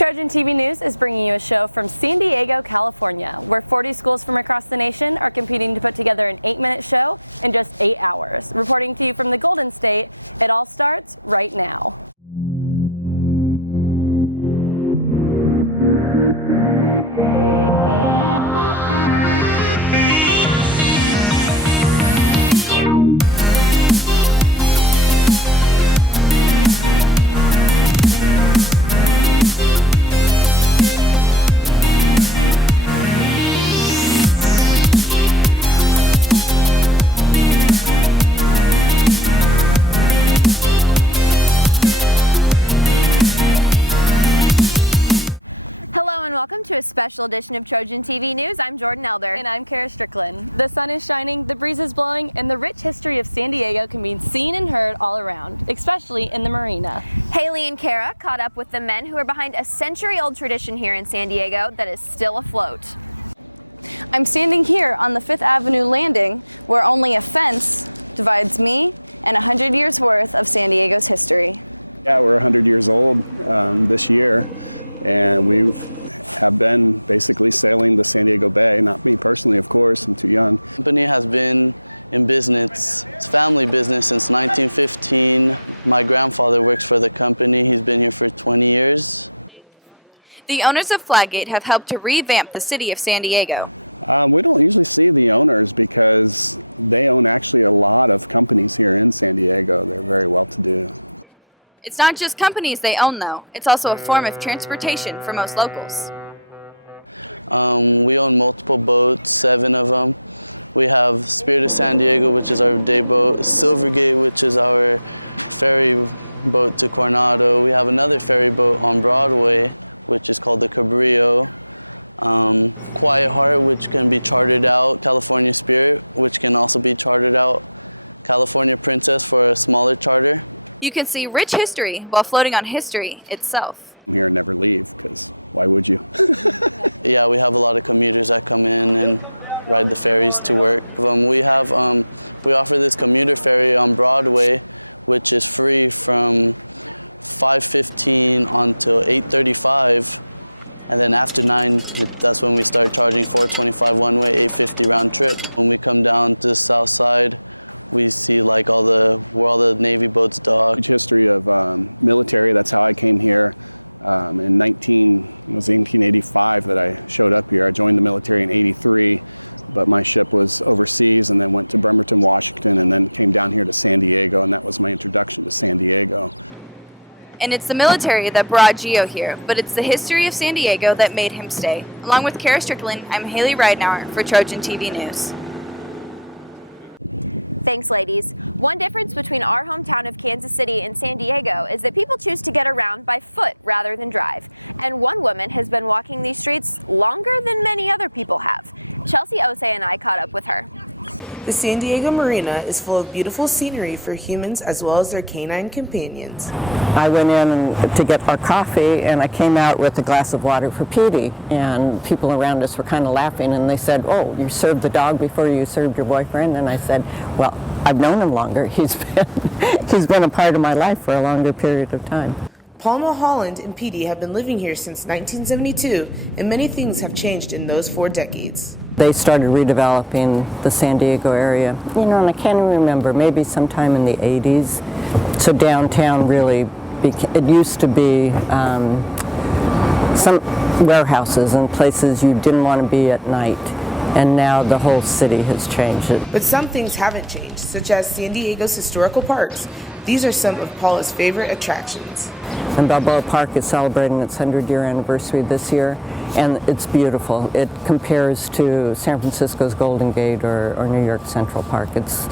Trojan TV News is bringing you a show from San Diego, California, where 40 schools from across the nation are competing to put together an 8-minute show in just 8 hours. Reporting to you from the Golden State, it all starts right now. Welcome to a special edition of Trojan TV News. I'm Jordan Elder. And I'm Kara Strickland. The sun is shining, the breeze is blowing, and the rich history of San Diego can be seen and heard all around, especially in the marina. Haley and Kara caught up with the men who are behind a century-old tradition here in San Diego that is still afloat. I'm standing here on the 5th Avenue landing, where only a fence divides me and 100 years worth of San Diego's history. Yeah, we're 100 years old this year, and we have been basically sailing the San Diego Bay. Not me personally, of course, I'm too young. The company has been in business, it's family business since 1915. My grandfather works for the company. He's been here for 20 years. The owners of Flaggate have helped to revamp the city of San Diego. We don't usually see the owners because they own actually a lot of companies here in San Diego. They're very well-to-do. It's not just companies they own, though. It's also a form of transportation for most locals. We own multiple boats, 7 of them. We have Spirit of San Diego, which is our day boat, Silvergate, which is our ferry boat to Coronado. We have another ferry boat on Broadway, which is called the Cabrillo. Quiet Heart, which can be chartered out, California Spirit, which can also be chartered out, California Princess for a smaller charter. You can see rich history while floating on history itself. I'm here and never leave, because why would you? Yeah, we have a lot of commuters that come in and ride the ferries to work. We offer this commuter ferry on Broadway, which is free from 5:15 until 8:35. And then after 9, that's when we start charging $4.25 one way, $8.50 round trip. When we come down to the south side, we see like where all the Navy boats dock. History of military, that's how I came here. In 1885 that I showed up here. I joined the military in 83, but my ship was overseas and then went to Bremerton, Washington, and then came down here to San Diego, and that was my introduction to San Diego. And it's the military that brought Gio here, but it's the history of San Diego that made him stay. Along with Kara Strickland, I'm Haley Ridenauer for Trojan TV News. Thanks, ladies. One difference between our hometown of Kansas City and San Diego is that people choose to get around by foot rather than drive. And one woman has been walking these streets longer than many other people have. Chelsea Osei and I caught up with her. The San Diego Marina is full of beautiful scenery for humans as well as their canine companions. I went in to get our coffee and I came out with a glass of water for Petey, and people around us were kind of laughing and they said, "Oh, you served the dog before you served your boyfriend?" And I said, "Well, I've known him longer. He's been a part of my life for a longer period of time." Palma, Holland, and Petey have been living here since 1972, and many things have changed in those 4 decades. They started redeveloping the San Diego area, and I can't even remember, maybe sometime in the 80s. So downtown really, it used to be some warehouses and places you didn't want to be at night. And now the whole city has changed. But some things haven't changed, such as San Diego's historical parks. These are some of Paula's favorite attractions. And Balboa Park is celebrating its 100-year anniversary this year, and it's beautiful. It compares to San Francisco's Golden Gate or New York Central Park. Its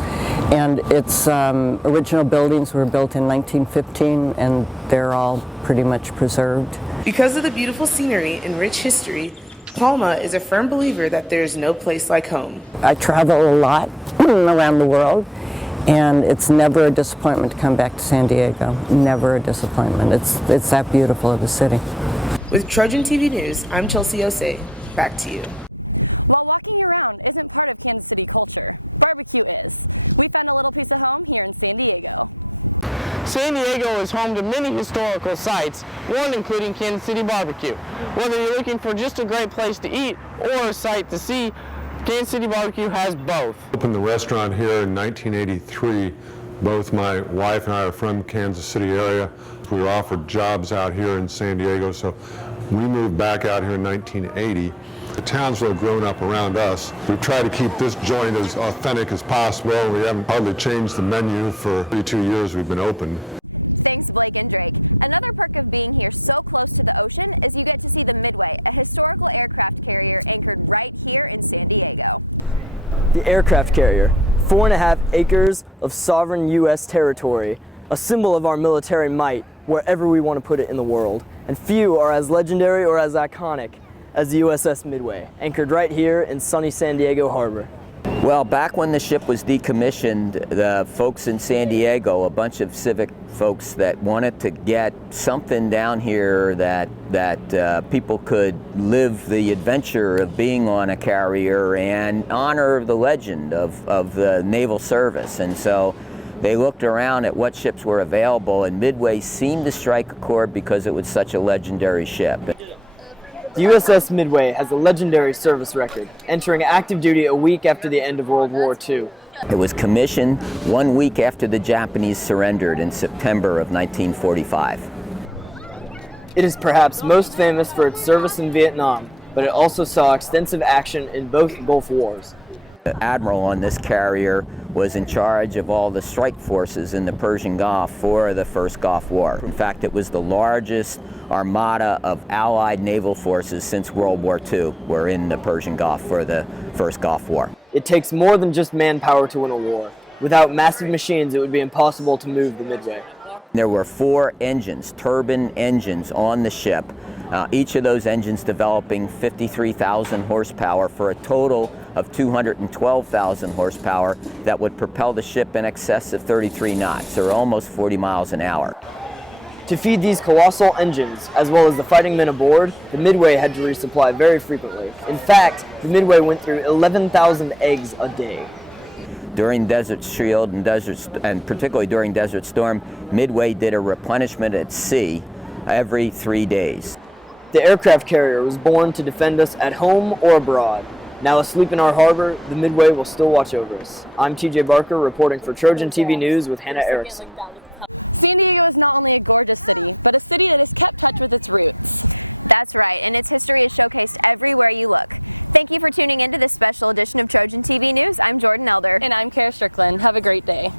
original buildings were built in 1915, and they're all pretty much preserved. Because of the beautiful scenery and rich history, Palma is a firm believer that there is no place like home. I travel a lot around the world, and it's never a disappointment to come back to San Diego. Never a disappointment. It's that beautiful of a city. With Trojan TV News, I'm Chelsea Osei. Back to you. While walking around isn't part of Kansas City culture, barbecue is. We found a little piece of home here in San Diego. San Diego is home to many historical sites, one including Kansas City barbecue. Whether you're looking for just a great place to eat or a sight to see, Kansas City barbecue has both. Opened the restaurant here in 1983. Both my wife and I are from Kansas City area. We were offered jobs out here in San Diego, so we moved back out here in 1980. The townsville have grown up around us. We've tried to keep this joint as authentic as possible. We haven't hardly changed the menu for 32 years we've been open. Thanks, Blake and Drake. Another perk of being here so close to the ocean is you get to see the Midway, a historical aircraft carrier anchored right here in San Diego. The aircraft carrier, 4.5 acres of sovereign U.S. territory, a symbol of our military might wherever we want to put it in the world. And few are as legendary or as iconic as the USS Midway, anchored right here in sunny San Diego Harbor. Well, back when the ship was decommissioned, the folks in San Diego, a bunch of civic folks that wanted to get something down here that people could live the adventure of being on a carrier and honor the legend of the naval service. And so they looked around at what ships were available, and Midway seemed to strike a chord because it was such a legendary ship. The USS Midway has a legendary service record, entering active duty a week after the end of World War II. It was commissioned 1 week after the Japanese surrendered in September of 1945. It is perhaps most famous for its service in Vietnam, but it also saw extensive action in both Gulf Wars. The admiral on this carrier was in charge of all the strike forces in the Persian Gulf for the first Gulf War. In fact, it was the largest armada of Allied naval forces since World War II were in the Persian Gulf for the first Gulf War. It takes more than just manpower to win a war. Without massive machines, it would be impossible to move the Midway. There were 4 engines, turbine engines on the ship, each of those engines developing 53,000 horsepower for a total of 212,000 horsepower that would propel the ship in excess of 33 knots, or almost 40 miles an hour. To feed these colossal engines, as well as the fighting men aboard, the Midway had to resupply very frequently. In fact, the Midway went through 11,000 eggs a day. During Desert Shield and particularly during Desert Storm, Midway did a replenishment at sea every 3 days. The aircraft carrier was born to defend us at home or abroad. Now asleep in our harbor, the Midway will still watch over us. I'm TJ Barker reporting for Trojan TV News with Hannah Erickson. San Diego is not only a gorgeous city, but a city that has kept touch with its roots. That's right, and its history is showcased everywhere you look. Thank you for tuning into this special edition of Trojan TV News. I'm Jordan Elder. And I'm Kara Strickland. Have a great day.